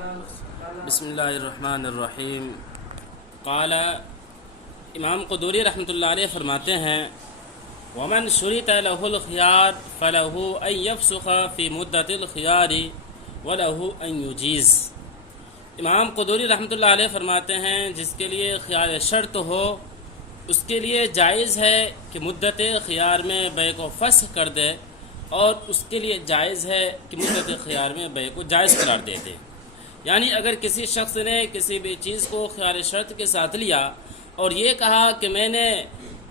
بسم اللہ الرحمن الرحیم. قال امام قدوری رحمۃ اللہ علیہ فرماتے ہیں ومن شرط له الخيار فله ان يفسخ في مدة الخيار وله ان يجيز. امام قدوری رحمۃ اللہ علیہ فرماتے ہیں جس کے لیے خیار شرط ہو اس کے لیے جائز ہے کہ مدت خیار میں بیع کو فسخ کر دے، اور اس کے لیے جائز ہے کہ مدت خیار میں بیع کو جائز قرار دے دے. یعنی اگر کسی شخص نے کسی بھی چیز کو خیار شرط کے ساتھ لیا اور یہ کہا کہ میں نے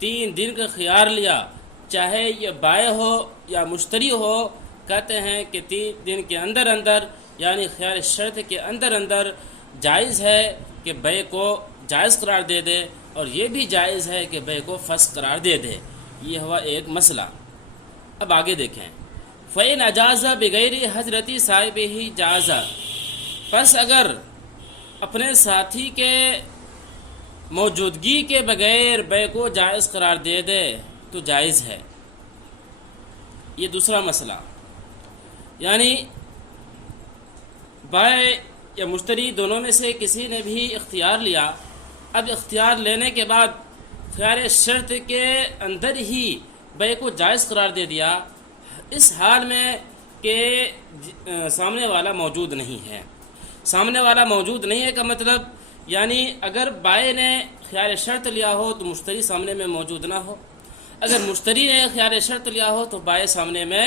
3 دن کا خیار لیا، چاہے یہ بائع ہو یا مشتری ہو، کہتے ہیں کہ 3 دن کے اندر اندر یعنی خیار شرط کے اندر اندر جائز ہے کہ بیع کو جائز قرار دے دے، اور یہ بھی جائز ہے کہ بیع کو فسخ قرار دے دے. یہ ہوا ایک مسئلہ. اب آگے دیکھیں. فَإِنْ أَجَازَ بِغَيْرِ حَضْرَةِ صَاحِبِهِ جَازَ. پس اگر اپنے ساتھی کے موجودگی کے بغیر بیع کو جائز قرار دے دے تو جائز ہے. یہ دوسرا مسئلہ. یعنی بائع یا مشتری دونوں میں سے کسی نے بھی اختیار لیا. اب اختیار لینے کے بعد خیار شرط کے اندر ہی بیع کو جائز قرار دے دیا، اس حال میں کہ سامنے والا موجود نہیں ہے. سامنے والا موجود نہیں ہے کا مطلب یعنی اگر بائع نے خیار شرط لیا ہو تو مشتری سامنے میں موجود نہ ہو، اگر مشتری نے خیار شرط لیا ہو تو بائع سامنے میں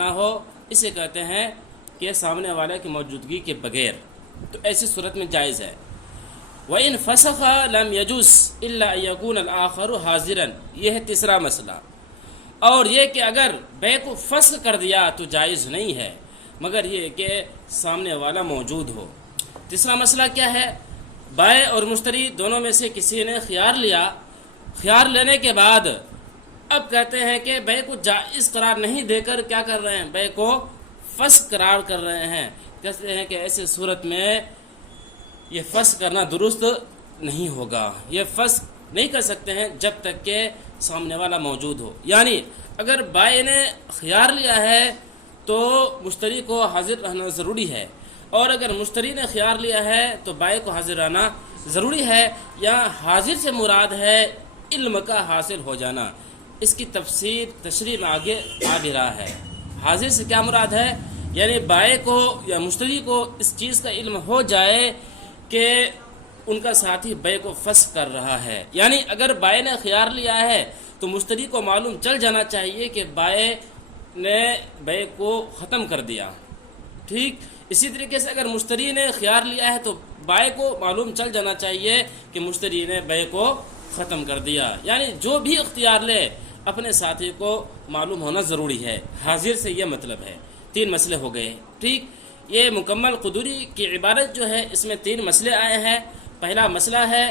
نہ ہو. اسے کہتے ہیں کہ سامنے والے کی موجودگی کے بغیر. تو ایسی صورت میں جائز ہے. وَإِنْ فَسَخَ لَمْ يَجُزْ إِلَّا أَن يَكُونَ الْآخَرُ حَاضِرًا. یہ ہے تیسرا مسئلہ. اور یہ کہ اگر بیع کو فسخ کر دیا تو جائز نہیں ہے مگر یہ کہ سامنے والا موجود ہو. تیسرا مسئلہ کیا ہے؟ بائع اور مشتری دونوں میں سے کسی نے خیار لیا. خیار لینے کے بعد اب کہتے ہیں کہ بیع کو جائز قرار نہیں دے کر کیا کر رہے ہیں؟ بیع کو فسخ قرار کر رہے ہیں. کہتے ہیں کہ ایسی صورت میں یہ فسخ کرنا درست نہیں ہوگا. یہ فسخ نہیں کر سکتے ہیں جب تک کہ سامنے والا موجود ہو. یعنی اگر بائع نے خیار لیا ہے تو مشتری کو حاضر رہنا ضروری ہے، اور اگر مشتری نے خیار لیا ہے تو بائع کو حاضر رہنا ضروری ہے. یا حاضر سے مراد ہے علم کا حاصل ہو جانا. اس کی تشریح میں آگے آ بھی رہا ہے. حاضر سے کیا مراد ہے؟ یعنی بائع کو یا مشتری کو اس چیز کا علم ہو جائے کہ ان کا ساتھی بیع کو فسخ کر رہا ہے. یعنی اگر بائع نے خیار لیا ہے تو مشتری کو معلوم چل جانا چاہیے کہ بائع نے بیع کو ختم کر دیا. ٹھیک اسی طریقے سے اگر مشتری نے خیار لیا ہے تو بائع کو معلوم چل جانا چاہیے کہ مشتری نے بیع کو ختم کر دیا. یعنی جو بھی اختیار لے اپنے ساتھی کو معلوم ہونا ضروری ہے. حاضر سے یہ مطلب ہے. 3 مسئلے ہو گئے. ٹھیک یہ مکمل قدوری کی عبارت جو ہے اس میں 3 مسئلے آئے ہیں. پہلا مسئلہ ہے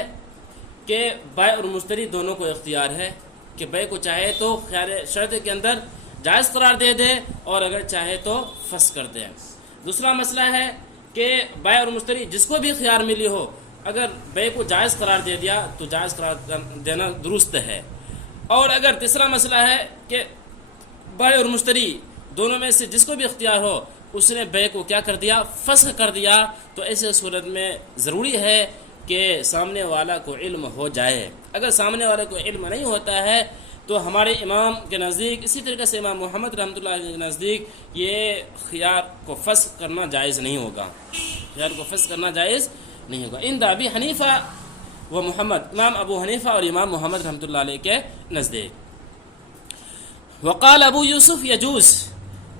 کہ بائع اور مشتری دونوں کو اختیار ہے کہ بیع کو چاہے تو خیار شرط کے اندر جائز قرار دے دے اور اگر چاہے تو فسخ کر دے. دوسرا مسئلہ ہے کہ بائع اور مشتری جس کو بھی خیار ملی ہو اگر بیع کو جائز قرار دے دیا تو جائز قرار دینا درست ہے. اور اگر تیسرا مسئلہ ہے کہ بائع اور مشتری دونوں میں سے جس کو بھی اختیار ہو اس نے بیع کو کیا کر دیا؟ فسخ کر دیا. تو ایسے صورت میں ضروری ہے کہ سامنے والا کو علم ہو جائے. اگر سامنے والے کو علم نہیں ہوتا ہے تو ہمارے امام کے نزدیک، اسی طریقے سے امام محمد رحمۃ اللہ علیہ کے نزدیک، یہ خیار کو فسخ کرنا جائز نہیں ہوگا. خیار کو فسخ کرنا جائز نہیں ہوگا. عند ابی حنیفہ و محمد، امام ابو حنیفہ اور امام محمد رحمۃ اللہ علیہ کے نزدیک. وقال ابو یوسف یجوز.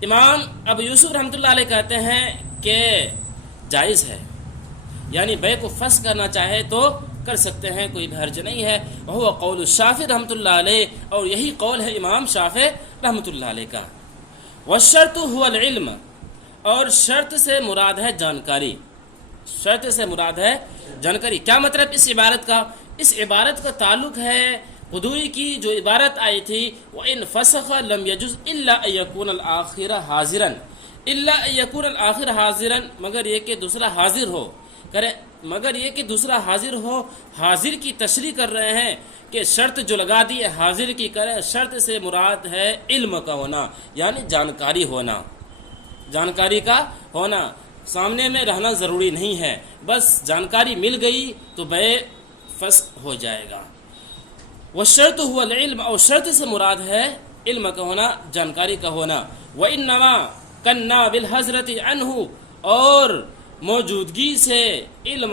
امام ابو یوسف رحمۃ اللہ علیہ کہتے ہیں کہ جائز ہے. یعنی بیع کو فسخ کرنا چاہے تو کر سکتے ہیں، کوئی بھی حرج نہیں ہے. وہ قول الشافعی رحمۃ اللہ علیہ، اور یہی قول ہے امام شافعی رحمۃ اللہ علیہ کا. والشرط هو العلم. اور شرط سے مراد ہے جانکاری. شرط سے مراد ہے جانکاری. کیا مطلب اس عبارت کا؟ اس عبارت کا تعلق ہے قدوری کی جو عبارت آئی تھی وَإِنْ فَسَخَ لَمْ يَجُزْ إِلَّا أَن يَكُونَ الْآخِرَ حَاضِرًا. إِلَّا أَن يَكُونَ الْآخِرَ حَاضِرًا، مگر یہ کہ دوسرا حاضر ہو. مگر یہ کہ دوسرا حاضر ہو. حاضر کی تشریح کر رہے ہیں کہ شرط جو لگا دی ہے حاضر کی کرے. شرط سے مراد ہے علم کا ہونا، یعنی جانکاری ہونا. جانکاری کا ہونا. سامنے میں رہنا ضروری نہیں ہے، بس جانکاری مل گئی تو بیع فسخ ہو جائے گا۔ والشرط هو العلم، اور شرط سے مراد ہے علم کا ہونا، جانکاری کا ہونا۔ وإنما كنا بالحضرت عنہ، اور موجودگی سے علم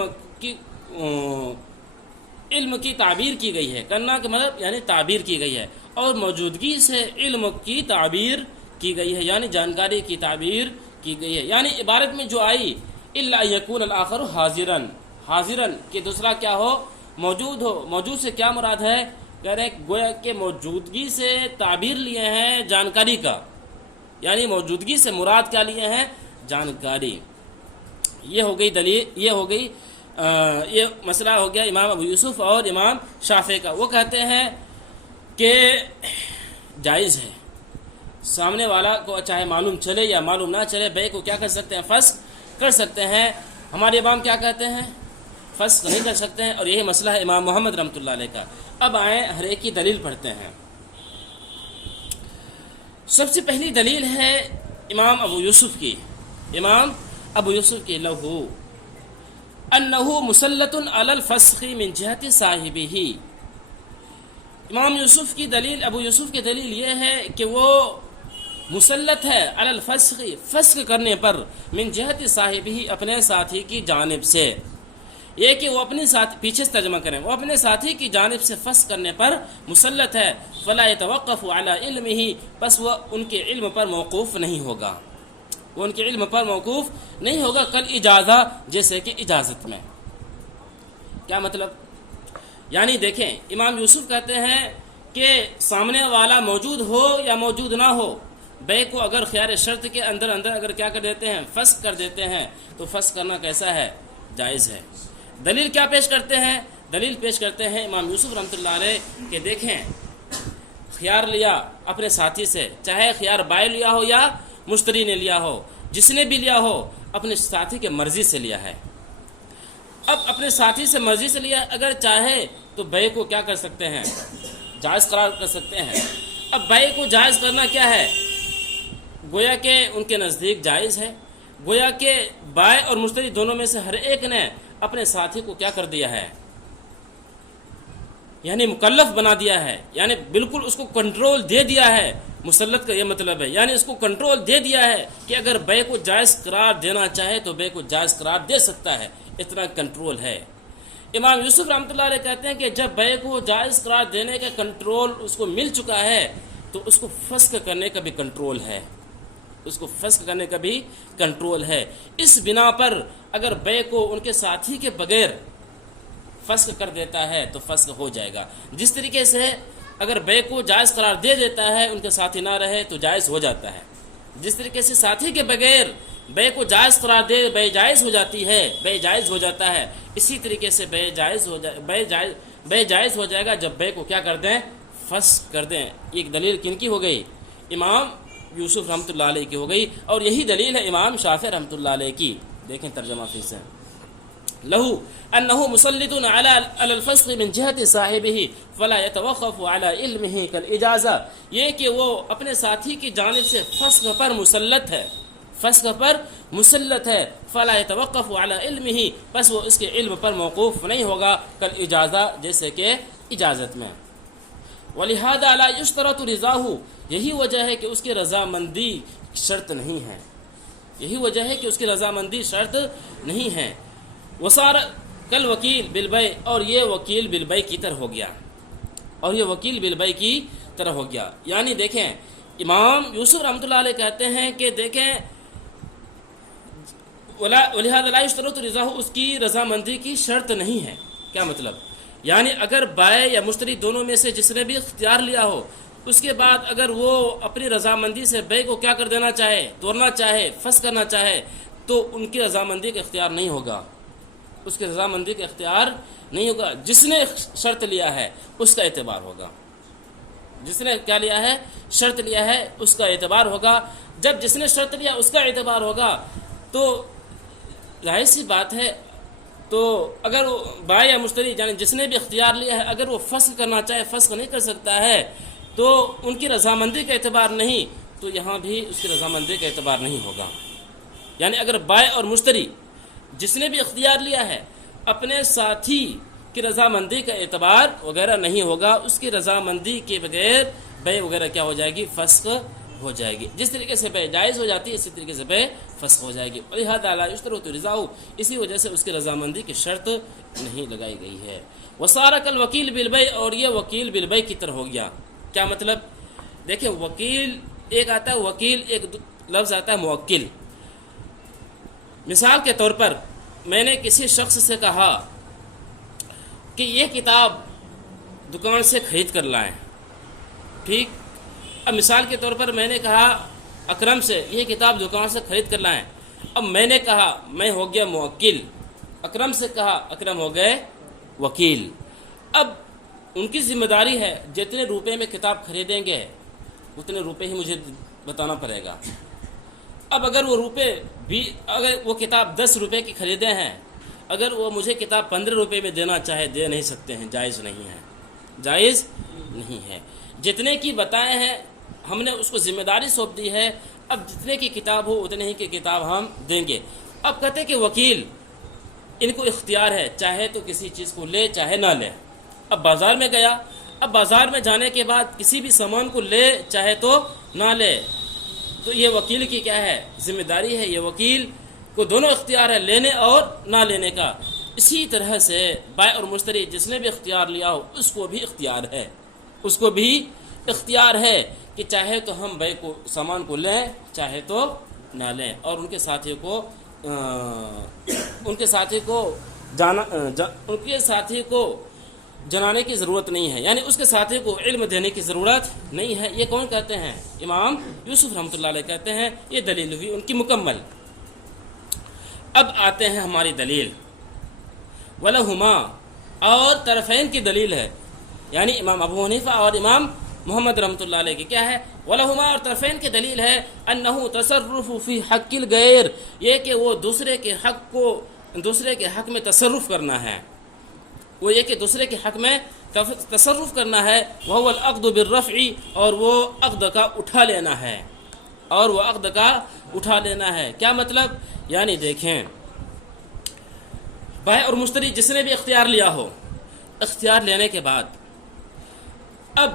کی تعبیر کی گئی ہے۔ کرنا کا مطلب یعنی تعبیر کی گئی ہے، اور موجودگی سے علم کی تعبیر کی گئی ہے، یعنی جانکاری کی تعبیر کی گئی ہے۔ یعنی عبارت میں جو آئی الا یکون الآخر حاضرا، حاضرا کہ دوسرا کیا ہو، موجود ہو۔ موجود سے کیا مراد ہے؟ کہہ رہے ہیں گویا کہ موجودگی سے تعبیر لیے ہیں جانکاری کا، یعنی موجودگی سے مراد کیا لیے ہیں؟ جانکاری۔ یہ ہو گئی دلیل، یہ ہو گئی یہ مسئلہ ہو گیا امام ابو یوسف اور امام شافعی کا۔ وہ کہتے ہیں کہ جائز ہے، سامنے والا کو چاہے معلوم چلے یا معلوم نہ چلے، بیع کو کیا کر سکتے ہیں؟ فسخ کر سکتے ہیں۔ ہمارے امام کیا کہتے ہیں؟ فسخ نہیں کر سکتے ہیں، اور یہی مسئلہ ہے امام محمد رحمۃ اللہ علیہ کا۔ اب آئیں ہر ایک کی دلیل پڑھتے ہیں۔ سب سے پہلی دلیل ہے امام ابو یوسف کی، امام ابو یوسف کی، لہو انہ مسلط علی الفسخ من جہت صاحبہ۔ امام یوسف کی دلیل، ابو یوسف کی دلیل یہ ہے کہ وہ مسلط ہے علی الفسخ، فسخ کرنے پر، من جہت صاحبہ اپنے ساتھی کی جانب سے۔ یہ کہ وہ اپنے ساتھ، پیچھے سے ترجمہ کریں، وہ اپنے ساتھی کی جانب سے فسخ کرنے پر مسلط ہے۔ فلا يتوقف علی علمہ، پس وہ ان کے علم پر موقوف نہیں ہوگا، وہ ان کے علم پر موقوف نہیں ہوگا، کل اجازہ، جیسے کہ اجازت میں۔ کیا مطلب؟ یعنی دیکھیں امام یوسف کہتے ہیں کہ سامنے والا موجود ہو یا موجود نہ ہو، بیع کو اگر خیار شرط کے اندر اگر کیا کر دیتے ہیں؟ فسخ کر دیتے ہیں، تو فسخ کرنا کیسا ہے؟ جائز ہے۔ دلیل کیا پیش کرتے ہیں؟ دلیل پیش کرتے ہیں امام یوسف رحمۃ اللہ علیہ کہ دیکھیں خیار لیا اپنے ساتھی سے، چاہے خیار بائع لیا ہو یا مشتری نے لیا ہو، جس نے بھی لیا ہو اپنے ساتھی کے مرضی سے لیا ہے۔ اب اپنے ساتھی سے مرضی سے لیا، اگر چاہے تو بیع کو کیا کر سکتے ہیں؟ جائز قرار کر سکتے ہیں۔ اب بیع کو جائز کرنا کیا ہے؟ گویا کہ ان کے نزدیک جائز ہے، گویا کہ بائع اور مشتری دونوں میں سے ہر ایک نے اپنے ساتھی کو کیا کر دیا ہے؟ یعنی مکلف بنا دیا ہے، یعنی بالکل اس کو کنٹرول دے دیا ہے۔ مسلط کا یہ مطلب ہے، یعنی اس کو کنٹرول دے دیا ہے کہ اگر بیع کو جائز قرار دینا چاہے تو بیع کو جائز قرار دے سکتا ہے، اتنا کنٹرول ہے۔ امام یوسف رحمۃ اللہ علیہ کہتے ہیں کہ جب بیع کو جائز قرار دینے کا کنٹرول اس کو مل چکا ہے تو اس کو فسخ کرنے کا بھی کنٹرول ہے، اس کو فسخ کرنے کا بھی کنٹرول ہے۔ اس بنا پر اگر بیع کو ان کے ساتھی کے بغیر فسخ کر دیتا ہے تو فسخ ہو جائے گا۔ جس طریقے سے اگر بیع کو جائز قرار دے دیتا ہے، ان کے ساتھی نہ رہے تو جائز ہو جاتا ہے۔ جس طریقے سے ساتھی کے بغیر بیع کو جائز قرار دے، بیع جائز ہو جاتی ہے، بیع جائز ہو جاتا ہے، اسی طریقے سے بیع جائز ہو جائے گا جب بیع کو کیا کر دیں؟ فسخ کر دیں۔ ایک دلیل کن کی ہو گئی؟ امام یوسف رحمۃ اللہ علیہ کی ہو گئی، اور یہی دلیل ہے امام شافعی رحمۃ اللہ علیہ کی۔ دیکھیں ترجمہ پھر سے، لہو انہ مسلط علی الفسخ من جہت صاحبہ فلا يتوقف علی علمہ کالاجازہ، یہ کہ وہ اپنے ساتھی کی جانب سے فسخ پر مسلط ہے، فسخ پر مسلط ہے، فلا يتوقف علی علمہ، بس وہ اس کے علم پر موقوف نہیں ہوگا، کالاجازہ، جیسے کہ اجازت میں۔ ولہذا لا یشترط رضاہ، یہی وجہ ہے کہ اس کی رضامندی شرط نہیں ہے، یہی وجہ ہے کہ اس کی رضامندی شرط نہیں ہے۔ وصار کل وکیل بالبیع، اور یہ وکیل بالبیع کی طرح ہو گیا، اور یہ وکیل بالبیع کی طرح ہو گیا۔ یعنی دیکھیں امام یوسف رحمۃ اللہ علیہ کہتے ہیں کہ دیکھیں ولہذا لا یشترط رضاہ، اس کی رضامندی کی شرط نہیں ہے۔ کیا مطلب؟ یعنی اگر بائع یا مشتری دونوں میں سے جس نے بھی اختیار لیا ہو، اس کے بعد اگر وہ اپنی رضامندی سے بیع کو کیا کر دینا چاہے؟ توڑنا چاہے، فسخ کرنا چاہے، تو ان کی رضامندی کا اختیار نہیں ہوگا، اس کی رضامندی کا اختیار نہیں ہوگا۔ جس نے شرط لیا ہے اس کا اعتبار ہوگا، جس نے کیا لیا ہے؟ شرط لیا ہے، اس کا اعتبار ہوگا۔ جب جس نے شرط لیا اس کا اعتبار ہوگا تو ظاہر سی بات ہے، تو اگر بائع یا مشتری یعنی جس نے بھی اختیار لیا ہے، اگر وہ فسخ کرنا چاہے فسخ نہیں کر سکتا ہے، تو ان کی رضامندی کا اعتبار نہیں، تو یہاں بھی اس کی رضامندی کا اعتبار نہیں ہوگا۔ یعنی اگر بائع اور مشتری جس نے بھی اختیار لیا ہے اپنے ساتھی کی رضامندی کا اعتبار وغیرہ نہیں ہوگا، اس کی رضامندی کے بغیر بیع وغیرہ کیا ہو جائے گی؟ فسخ ہو جائے گی۔ جس طریقے سے بیع جائز ہو جاتی ہے اسی طریقے سے بیع فسخ ہو جائے گی۔ لہذا لا یشترط رضاؤ، اسی وجہ سے اس کی رضامندی کی شرط نہیں لگائی گئی ہے۔ وصار کالوکیل بالبیع، اور یہ وکیل بالبیع کی طرح ہو گیا۔ کیا مطلب؟ دیکھیں وکیل ایک آتا ہے وکیل، ایک لفظ آتا ہے موکل۔ مثال کے طور پر میں نے کسی شخص سے کہا کہ یہ کتاب دکان سے خرید کر لائیں، ٹھیک؟ اب مثال کے طور پر میں نے کہا اکرم سے یہ کتاب دکان سے خرید کر لائیں۔ اب میں نے کہا، میں ہو گیا موکل، اکرم سے کہا، اکرم ہو گئے وکیل۔ اب ان کی ذمہ داری ہے جتنے روپے میں کتاب خریدیں گے اتنے روپے ہی مجھے بتانا پڑے گا۔ اب اگر وہ کتاب 10 روپے کی خریدے ہیں، اگر وہ مجھے کتاب 15 روپے میں دینا چاہے دے نہیں سکتے ہیں، جائز نہیں ہے، جائز نہیں ہے۔ جتنے کی بتائے ہیں ہم نے اس کو ذمہ داری سونپ دی ہے، اب جتنے کی کتاب ہو اتنے ہی کی کتاب ہم دیں گے۔ اب کہتے ہیں کہ وکیل ان کو اختیار ہے، چاہے تو کسی چیز کو لے چاہے نہ لے۔ اب بازار میں گیا، اب بازار میں جانے کے بعد کسی بھی سامان کو لے چاہے تو نہ لے، تو یہ وکیل کی کیا ہے؟ ذمہ داری ہے۔ یہ وکیل کو دونوں اختیار ہے، لینے اور نہ لینے کا۔ اسی طرح سے بائع اور مشتری جس نے بھی اختیار لیا ہو اس کو بھی اختیار ہے، اس کو بھی اختیار ہے کہ چاہے تو ہم بیع کو سامان کو لیں چاہے تو نہ لیں، اور ان کے ساتھی کو جنانے کی ضرورت نہیں ہے، یعنی اس کے ساتھی کو علم دینے کی ضرورت نہیں ہے۔ یہ کون کہتے ہیں؟ امام یوسف رحمۃ اللہ علیہ کہتے ہیں۔ یہ دلیل ہوئی ان کی مکمل۔ اب آتے ہیں ہماری دلیل، وَلَهُمَا، اور طرفین کی دلیل ہے، یعنی امام ابو حنیفہ اور امام محمد رحمۃ اللہ علیہ کی کیا ہے؟ وَلَهُمَا، اور طرفین کی دلیل ہے أَنَّهُ تَصَرُّفُ فِي حَقِّ الْغَيْرِ، یہ کہ وہ دوسرے کے حق میں تصرف کرنا ہے، وہ یہ کہ دوسرے کے حق میں تصرف کرنا ہے۔ وَهُوَ الْعَقْدُ بِالرَّفْعِ، اور وہ عقد کا اٹھا لینا ہے، اور وہ عقد کا اٹھا لینا ہے۔ کیا مطلب؟ یعنی دیکھیں بائع اور مشتری جس نے بھی اختیار لیا ہو، اختیار لینے کے بعد اب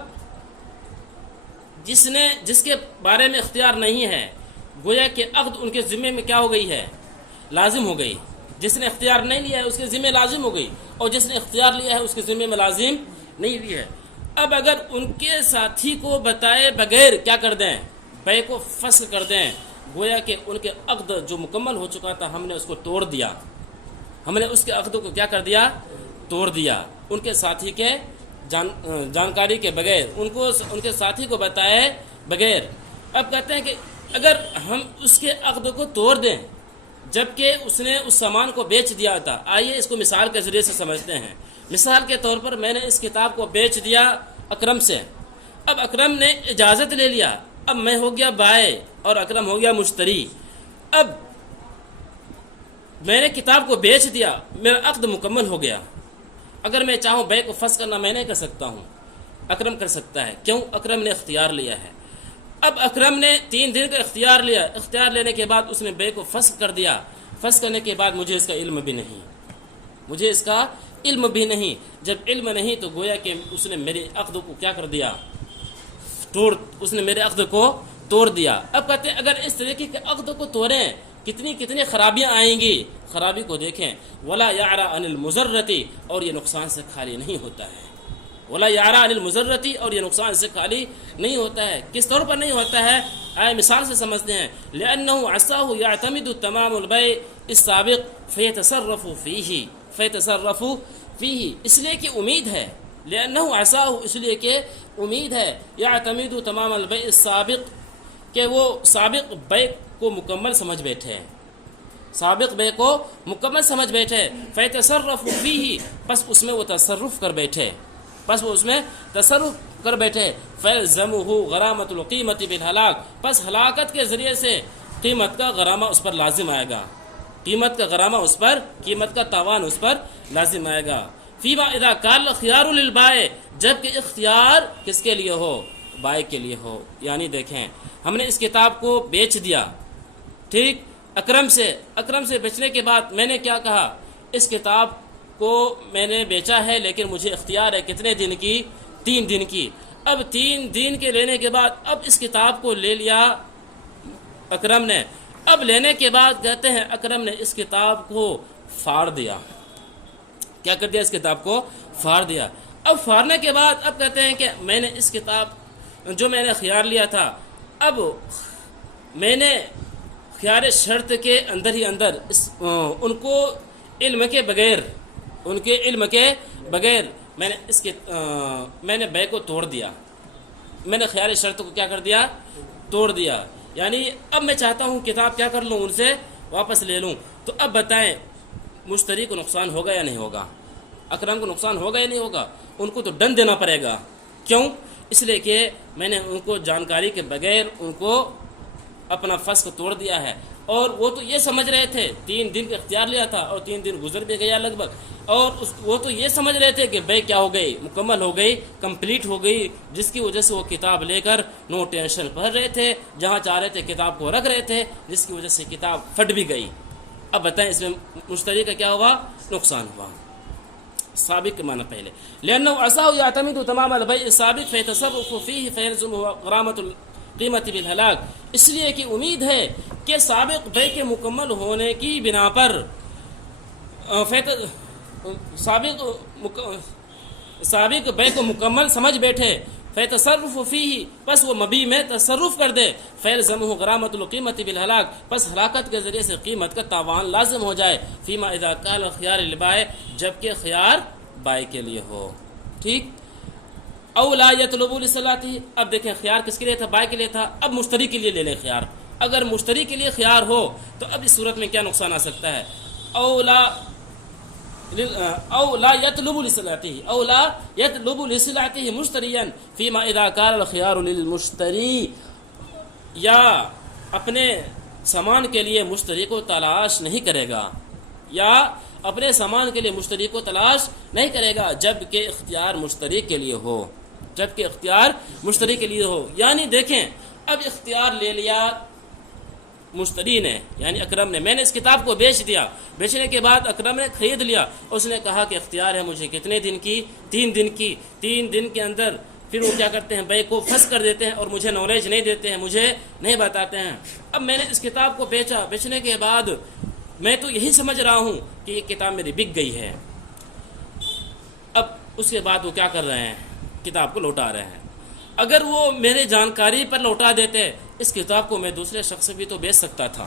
جس کے بارے میں اختیار نہیں ہے، گویا کہ عقد ان کے ذمے میں کیا ہو گئی ہے؟ لازم ہو گئی۔ جس نے اختیار نہیں لیا ہے اس کے ذمے لازم ہو گئی، اور جس نے اختیار لیا ہے اس کے ذمے میں لازم نہیں بھی ہے۔ اب اگر ان کے ساتھی کو بتائے بغیر کیا کر دیں؟ بیع کو فسخ کر دیں، گویا کہ ان کے عقد جو مکمل ہو چکا تھا ہم نے اس کو توڑ دیا، ہم نے اس کے عقد کو کیا کر دیا؟ توڑ دیا، ان کے ساتھی کے جانکاری کے بغیر، ان کے ساتھی کو بتائے بغیر۔ اب کہتے ہیں کہ اگر ہم اس کے عقد کو توڑ دیں جبکہ اس نے اس سامان کو بیچ دیا تھا، آئیے اس کو مثال کے ذریعے سے سمجھتے ہیں۔ مثال کے طور پر میں نے اس کتاب کو بیچ دیا اکرم سے، اب اکرم نے اجازت لے لیا، اب میں ہو گیا بائع اور اکرم ہو گیا مشتری۔ اب میں نے کتاب کو بیچ دیا، میرا عقد مکمل ہو گیا۔ اگر میں چاہوں بیع کو فسخ کرنا میں نہیں کر سکتا ہوں، اکرم کر سکتا ہے۔ کیوں؟ اکرم نے اختیار لیا ہے۔ اب اکرم نے 3 دن کا اختیار لیا، اختیار لینے کے بعد اس نے بیع کو فسخ کر دیا، فسخ کرنے کے بعد مجھے اس کا علم بھی نہیں، جب علم نہیں تو گویا کہ اس نے میرے عقد کو کیا کر دیا؟ اس نے میرے عقد کو توڑ دیا۔ اب کہتے ہیں اگر اس طریقے کے عقد کو توڑیں کتنی خرابیاں آئیں گی۔ خرابی کو دیکھیں، ولا یعری عن المضرۃ، اور یہ نقصان سے خالی نہیں ہوتا ہے۔ ولا یعری عن المضرۃ، اور یہ نقصان سے خالی نہیں ہوتا ہے۔ کس طور پر نہیں ہوتا ہے؟ آئے مثال سے سمجھتے ہیں۔ لأنه عصاه يعتمد تمام البيع السابق فيتصرف فيه، اس لیے کہ امید ہے، لأنه عصاه، اس لیے کہ امید ہے، يعتمد تمام البيع السابق، کہ وہ سابق بیع کو مکمل سمجھ بیٹھے، سابق بیع کو مکمل سمجھ بیٹھے، فیتصرف فیہ، بس اس میں وہ تصرف کر بیٹھے، فیلزمہ غرامۃ القیمۃ بالہلاک، بس ہلاکت کے ذریعے سے قیمت کا غرامہ اس پر لازم آئے گا، قیمت کا تاوان اس پر لازم آئے گا۔ فیما اذا کان الخيار للبائع، جبکہ اختیار کس کے لیے ہو؟ بائع کے لیے ہو۔ یعنی دیکھیں ہم نے اس کتاب کو بیچ دیا، ٹھیک، اکرم سے بیچنے کے بعد میں نے کیا کہا، اس کتاب کو میں نے بیچا ہے لیکن مجھے اختیار ہے کتنے دن کی، 3 دن کی۔ اب 3 دن کے لینے کے بعد اب اس کتاب کو لے لیا اکرم نے۔ اب لینے کے بعد کہتے ہیں اکرم نے اس کتاب کو پھاڑ دیا۔ کیا کر دیا؟ اس کتاب کو پھاڑ دیا۔ اب پھاڑنے کے بعد اب کہتے ہیں کہ میں نے اس کتاب جو میں نے خیار لیا تھا، اب میں نے خیار شرط کے اندر ہی اندر ان کو علم کے بغیر میں نے بے کو توڑ دیا۔ میں نے خیار شرط کو کیا کر دیا؟ توڑ دیا۔ یعنی اب میں چاہتا ہوں کتاب کیا کر لوں، ان سے واپس لے لوں۔ تو اب بتائیں مشتری کو نقصان ہوگا یا نہیں ہوگا؟ اکرم کو نقصان ہوگا یا نہیں ہوگا؟ ان کو تو دنڈ دینا پڑے گا۔ کیوں؟ اس لیے کہ میں نے ان کو جانکاری کے بغیر ان کو اپنا فسق توڑ دیا ہے۔ اور وہ تو یہ سمجھ رہے تھے، 3 دن کا اختیار لیا تھا اور 3 دن گزر بھی گیا لگ بھگ، اور وہ تو یہ سمجھ رہے تھے کہ بے کیا ہو گئی، مکمل ہو گئی، کمپلیٹ ہو گئی، جس کی وجہ سے وہ کتاب لے کر نو ٹینشن پڑھ رہے تھے، جہاں چاہ رہے تھے کتاب کو رکھ رہے تھے، جس کی وجہ سے کتاب پھٹ بھی گئی۔ اب بتائیں اس میں مشتری کا کیا ہوا؟ نقصان ہوا۔ سابق کے معنی پہلے لأنه عصاه يعتمد تمام البيع السابق فيتصرف فيه فيلزمه غرامة القيمة بالهلاك، اس لیے کہ امید ہے کہ سابق بے کے مکمل ہونے کی بنا پر سابق بے کو مکمل سمجھ بیٹھے، فیتصرف فیہ، پس وہ مبیع میں تصرف کر دے، فیلزمہ غرامۃ القیمۃ بالہلاک، پس ہلاکت کے ذریعے سے قیمت کا تاوان لازم ہو جائے، فیما اذا کان الخیار للبائع، جبکہ خیار بائع کے لیے ہو۔ ٹھیک؟ او لا یطلب لصلاحہ، اب دیکھیں خیار کس کے لیے تھا؟ بائع کے لیے تھا۔ اب مشتری کے لیے لے لیں خیار۔ اگر مشتری کے لیے خیار ہو تو اب اس صورت میں کیا نقصان آ سکتا ہے؟ او لا يطلب لصلاحته مشتريا فيما اذا كان الخيار للمشتري، یا اپنے سامان کے لیے مشتری کو تلاش نہیں کرے گا، یا اپنے سامان کے لیے مشتری کو تلاش نہیں کرے گا جبکہ اختیار مشتری کے لیے ہو، جبکہ اختیار مشتری کے لیے ہو۔ یعنی دیکھیں اب اختیار لے لیا مشتری نے، یعنی اکرم نے، میں نے اس کتاب کو بیچ دیا، بیچنے کے بعد اکرم نے خرید لیا، اس نے کہا کہ اختیار ہے مجھے کتنے دن کی؟ 3 دن کی۔ 3 دن کے اندر پھر وہ کیا کرتے ہیں؟ بے کو پھنس کر دیتے ہیں اور مجھے نالج نہیں دیتے ہیں، مجھے نہیں بتاتے ہیں۔ اب میں نے اس کتاب کو بیچا، بیچنے کے بعد میں تو یہی سمجھ رہا ہوں کہ یہ کتاب میری بک گئی ہے۔ اب اس کے بعد وہ کیا کر رہے ہیں؟ کتاب کو لوٹا رہے ہیں۔ اگر وہ میرے جانکاری پر لوٹا دیتے، اس کتاب کو میں دوسرے شخص سے بھی تو بیچ سکتا تھا،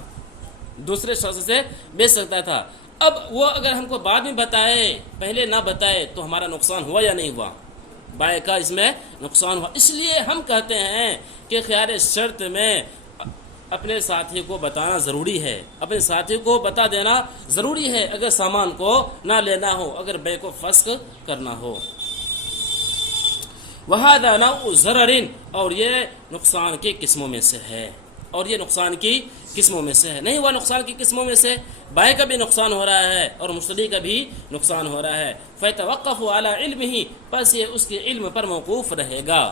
دوسرے شخص سے بیچ سکتا تھا۔ اب وہ اگر ہم کو بعد میں بتائے، پہلے نہ بتائے، تو ہمارا نقصان ہوا یا نہیں ہوا؟ بائع کا اس میں نقصان ہوا۔ اس لیے ہم کہتے ہیں کہ خیار شرط میں اپنے ساتھی کو بتانا ضروری ہے، اپنے ساتھی کو بتا دینا ضروری ہے اگر سامان کو نہ لینا ہو، اگر بے کو فسخ کرنا ہو۔ وَهَذَا نَوْعُ ضَرَرٍ، اور یہ نقصان کی قسموں میں سے ہے، اور یہ نقصان کی قسموں میں سے ہے۔ نہیں ہوا نقصان کی قسموں میں سے، بائع کا بھی نقصان ہو رہا ہے اور مشتری کا بھی نقصان ہو رہا ہے۔ فَيَتَوَقَّفُ عَلَىٰ عِلْمِهِ، پس یہ اس کے علم پر موقوف رہے گا،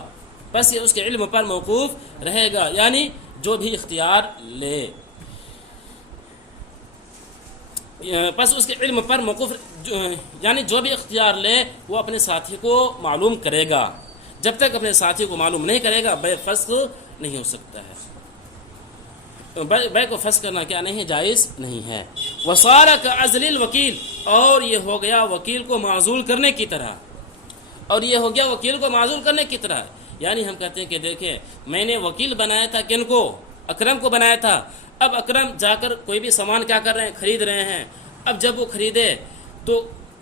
پس یہ اس کے علم پر موقوف رہے گا، یعنی جو بھی اختیار لے، پس اس کے علم پر موقوف، یعنی جو بھی اختیار لے وہ اپنے ساتھی کو معلوم کرے گا۔ جب تک اپنے ساتھی کو معلوم نہیں کرے گا بے فسخ نہیں ہو سکتا ہے، بے کو فسخ کرنا کیا نہیں، جائز نہیں ہے۔ وَصَارَ كَعَزْلِ الْوَكِيلِ، اور یہ ہو گیا وکیل کو معزول کرنے کی طرح، اور یہ ہو گیا وکیل کو معزول کرنے کی طرح۔ یعنی ہم کہتے ہیں کہ دیکھیں میں نے وکیل بنایا تھا، کن کو؟ اکرم کو بنایا تھا۔ اب اکرم جا کر کوئی بھی سامان کیا کر رہے ہیں؟ خرید رہے ہیں۔ اب جب وہ خریدے تو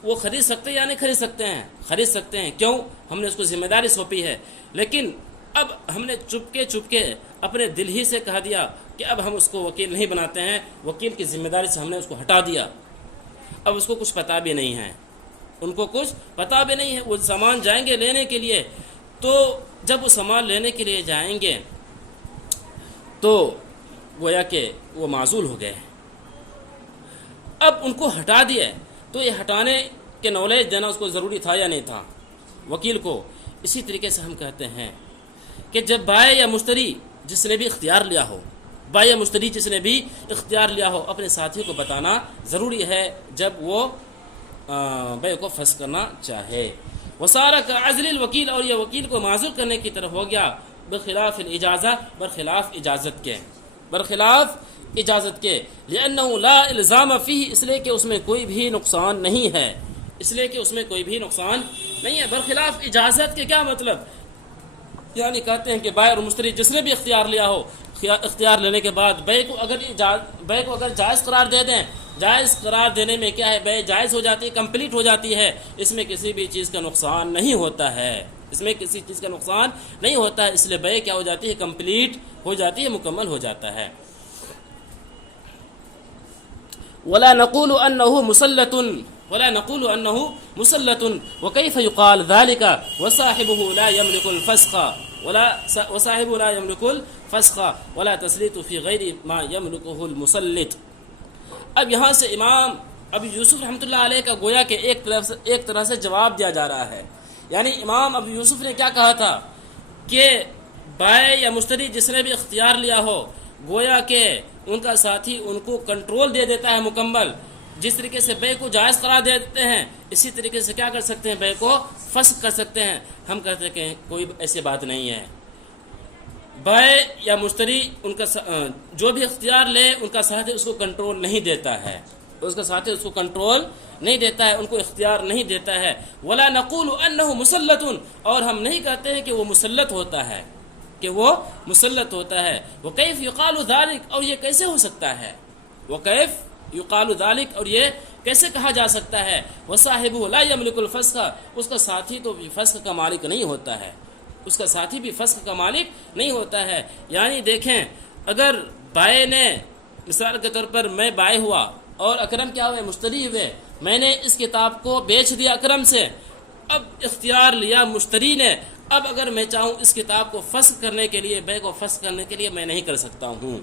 وہ خرید سکتے ہیں یا نہیں خرید سکتے ہیں؟ خرید سکتے ہیں۔ کیوں؟ ہم نے اس کو ذمہ داری سونپی ہے۔ لیکن اب ہم نے چپ کے اپنے دل ہی سے کہہ دیا کہ اب ہم اس کو وکیل نہیں بناتے ہیں، وکیل کی ذمہ داری سے ہم نے اس کو ہٹا دیا۔ اب اس کو کچھ پتہ بھی نہیں ہے، ان کو کچھ پتہ بھی نہیں ہے۔ وہ سامان جائیں گے لینے کے لیے، تو جب وہ سامان لینے کے لیے جائیں گے تو گویا کہ وہ معزول ہو گئے۔ اب ان کو ہٹا دیا، تو یہ ہٹانے کے نالج دینا اس کو ضروری تھا یا نہیں تھا وکیل کو؟ اسی طریقے سے ہم کہتے ہیں کہ جب بائع یا مشتری جس نے بھی اختیار لیا ہو، بائع مشتری جس نے بھی اختیار لیا ہو اپنے ساتھی کو بتانا ضروری ہے جب وہ بیع کو فسخ کرنا چاہے. وسارہ کا عزل الوکیل، اور یہ وکیل کو معذور کرنے کی طرف ہو گیا، بخلاف الاجازہ، برخلاف اجازت کے، برخلاف اجازت کے، لأنه لا الزام فيه، اس لیے کہ اس میں کوئی بھی نقصان نہیں ہے، اس لیے کہ اس میں کوئی بھی نقصان نہیں ہے. برخلاف اجازت کے کیا مطلب؟ یعنی کہتے ہیں کہ بائع اور مشتری جس نے بھی اختیار لیا ہو، اختیار لینے کے بعد بیع کو اگر جائز قرار دے دیں، جائز قرار دینے میں کیا ہے، بیع جائز ہو جاتی ہے، کمپلیٹ ہو جاتی ہے، اس میں کسی بھی چیز کا نقصان نہیں ہوتا ہے، اس میں کسی چیز کا نقصان نہیں ہوتا ہے، اس لیے بیع کیا ہو جاتی ہے، کمپلیٹ ہو جاتی ہے، مکمل ہو جاتا ہے. ولا نقول انه مسلط وكيف يقال ذلك وصاحبه لا يملك الفسخ وصاحبه لا يملك الفسخ ولا تسليط في غير ما يملكه المسلط. اب یہاں سے امام ابو یوسف رحمۃ اللہ علیہ کا گویا کہ ایک طرح سے جواب دیا جا رہا ہے. یعنی امام ابو یوسف نے کیا کہا تھا کہ بائع یا مشتری جس نے بھی اختیار لیا ہو، گویا کہ ان کا ساتھی ان کو کنٹرول دے دیتا ہے مکمل. جس طریقے سے بیع کو جائز قرار دے دیتے ہیں، اسی طریقے سے کیا کر سکتے ہیں، بیع کو فسخ کر سکتے ہیں. ہم کہتے ہیں کہ کوئی ایسی بات نہیں ہے. بائع یا مشتری ان کا جو بھی اختیار لے، ان کا ساتھی اس کو کنٹرول نہیں دیتا ہے، اس کا ساتھی اس کو کنٹرول نہیں دیتا ہے، ان کو اختیار نہیں دیتا ہے. ولا نقول انه مسلط، اور ہم نہیں کہتے ہیں کہ وہ مسلط ہوتا ہے، کہ وہ مسلط ہوتا ہے. وکیف یقال ذلک، اور یہ کیسے ہو سکتا ہے، وکیف یقال ذلک، اور یہ کیسے کہا جا سکتا ہے. وصاحبہ لا یملک الفسخ، اس کا ساتھی تو بھی فسخ کا مالک نہیں ہوتا ہے، اس کا ساتھی بھی فسخ کا مالک نہیں ہوتا ہے. یعنی دیکھیں، اگر بائع نے، مثال کے طور پر میں بائع ہوا اور اکرم کیا ہوئے، مشتری ہوئے، میں نے اس کتاب کو بیچ دیا اکرم سے، اب اختیار لیا مشتری نے. اب اگر میں چاہوں اس کتاب کو فسخ کرنے کے لیے، بیع کو فسخ کرنے کے لیے، میں نہیں کر سکتا ہوں،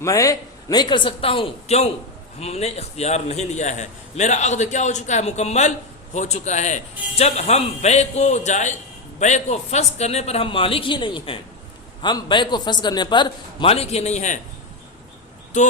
میں نہیں کر سکتا ہوں. کیوں؟ ہم نے اختیار نہیں لیا ہے، میرا عقد کیا ہو چکا ہے، مکمل ہو چکا ہے. جب ہم بیع کو فسخ کرنے پر ہم مالک ہی نہیں ہیں، ہم بیع کو فسخ کرنے پر مالک ہی نہیں ہیں، تو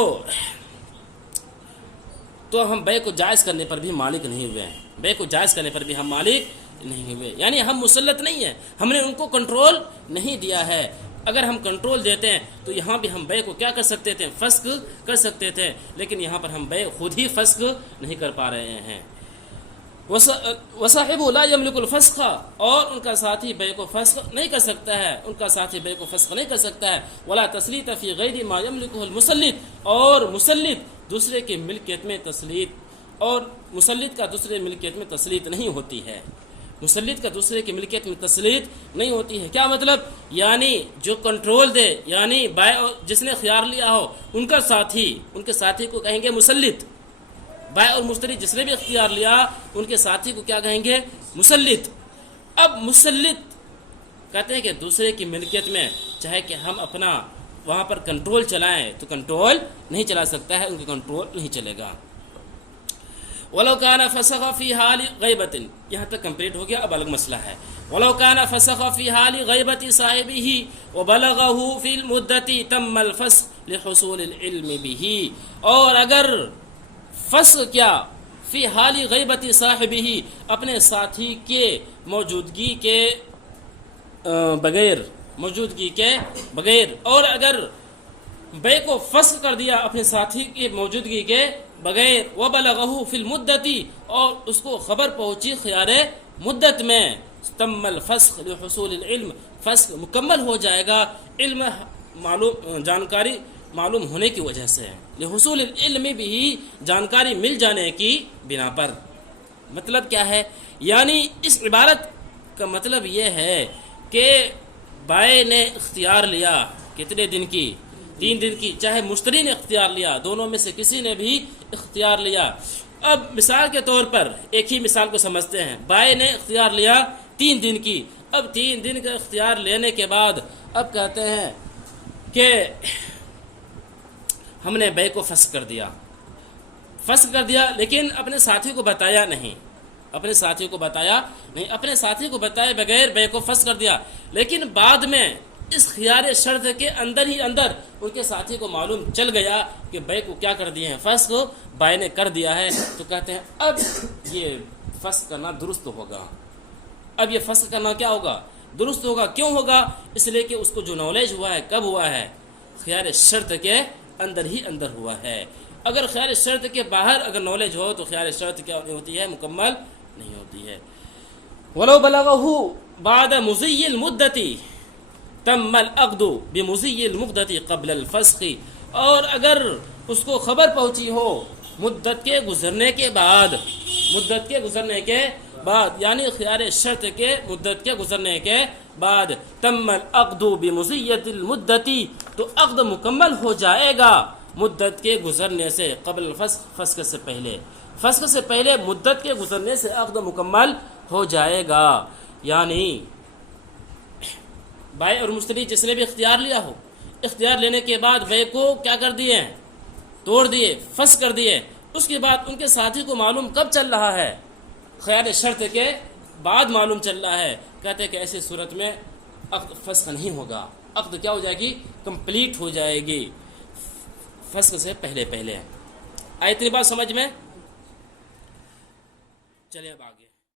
ہم بیع کو جائز کرنے پر بھی مالک نہیں ہوئے ہیں، بیع کو جائز کرنے پر بھی ہم مالک نہیں ہوئے. یعنی ہم مسلط نہیں ہیں، ہم نے ان کو کنٹرول نہیں دیا ہے. اگر ہم کنٹرول دیتے ہیں تو یہاں بھی ہم بیع کو کیا کر سکتے تھے، فسخ کر سکتے تھے، لیکن یہاں پر ہم بیع خود ہی فسخ نہیں کر پا رہے ہیں. وصاحب لا یملک الفسخ، اور ان کا ساتھی بیع کو فسخ نہیں کر سکتا ہے، ان کا ساتھی بیع کو فسخ نہیں کر سکتا ہے. ولا تسلیط فی غیر ما یملکہ المسلط، اور مسلط دوسرے کی ملکیت میں تسلیط، اور مسلط کا دوسرے ملکیت میں تسلیط نہیں ہوتی ہے، مسلط کا دوسرے کی ملکیت میں تسلیط نہیں ہوتی ہے. کیا مطلب؟ یعنی جو کنٹرول دے، یعنی بائع جس نے اختیار لیا ہو، ان کا ساتھی، ان کے ساتھی کو کہیں گے مسلط. بائع اور مشتری جس نے بھی اختیار لیا، ان کے ساتھی کو کیا کہیں گے، مسلط. اب مسلط کہتے ہیں کہ دوسرے کی ملکیت میں چاہے کہ ہم اپنا وہاں پر کنٹرول چلائیں تو کنٹرول نہیں چلا سکتا ہے، ان کا کنٹرول نہیں چلے گا. ولو کان فسخ فی حال غیبت، یہاں تک کمپلیٹ ہو گیا. اب الگ مسئلہ ہے. ولو کان فسخ فی حال غیبت صاحبہ وبلغه فی المدت تم الفسخ لحصول العلم به، اور اگر فسخ کیا فی حال غیبت صاحبہ، اپنے ساتھی کے موجودگی کے بغیر، اور اگر بیع کو فسخ کر دیا اپنے ساتھی کی موجودگی کے بغیر، وبلغه فی المدت، اور اس کو خبر پہنچی خیار مدت میں، تم الفسخ لحصول العلم، فسخ مکمل ہو جائے گا علم جانکاری معلوم ہونے کی وجہ سے، لحصول العلم بھی جانکاری مل جانے کی بنا پر. مطلب کیا ہے؟ یعنی اس عبارت کا مطلب یہ ہے کہ بائع نے اختیار لیا کتنے دن کی، 3 دن کی، چاہے مشتری نے اختیار لیا، دونوں میں سے کسی نے بھی اختیار لیا. اب مثال کے طور پر ایک ہی مثال کو سمجھتے ہیں. بائع نے اختیار لیا 3 دن کی. اب 3 دن کا اختیار لینے کے بعد اب کہتے ہیں کہ ہم نے بیع کو فسخ کر دیا، لیکن اپنے ساتھی کو بتایا نہیں، اپنے ساتھی کو بتائے بغیر بیع کو فسخ کر دیا. لیکن بعد میں اس خیار شرط کے اندر ہی اندر ان کے ساتھی کو معلوم چل گیا کہ بے کو کیا کر دیے ہیں، فسخ بائے نے کر دیا ہے، تو کہتے ہیں اب یہ فسخ کرنا درست ہوگا، اب یہ فسخ کرنا کیا ہوگا، درست ہوگا۔ کیوں ہوگا؟ اس لیے کہ اس کو جو نالج ہوا ہے کب ہوا ہے، خیار شرط کے اندر ہی اندر ہوا ہے۔ اگر خیار شرط کے باہر اگر نالج ہو تو خیار شرط کیا ہوتی ہے، مکمل نہیں ہوتی ہے۔ ولو بلغه بعد مضی المدت تم العقد بمضی المدت قبل الفسخ، اور اگر اس کو خبر پہنچی ہو مدت کے گزرنے کے بعد، مدت کے گزرنے کے بعد، یعنی خیار شرط کے مدت کے گزرنے کے بعد، تم العقد بمضیۃ المدت، تو عقد مکمل ہو جائے گا مدت کے گزرنے سے، قبل الفسخ، فسخ سے پہلے، فسخ سے پہلے مدت کے گزرنے سے عقد مکمل ہو جائے گا۔ یعنی بائع اور مشتری جس نے بھی اختیار لیا ہو، اختیار لینے کے بعد بے کو کیا کر دیے ہیں، توڑ دیے، فسخ کر دیے، اس کے بعد ان کے ساتھی کو معلوم کب چل رہا ہے، خیار شرط کے بعد معلوم چل رہا ہے، کہتے ہیں کہ ایسی صورت میں عقد فسخ نہیں ہوگا، عقد کیا ہو جائے گی، کمپلیٹ ہو جائے گی فسخ سے پہلے پہلے۔ آئی اتنی بات سمجھ میں؟ چلے اب آگے۔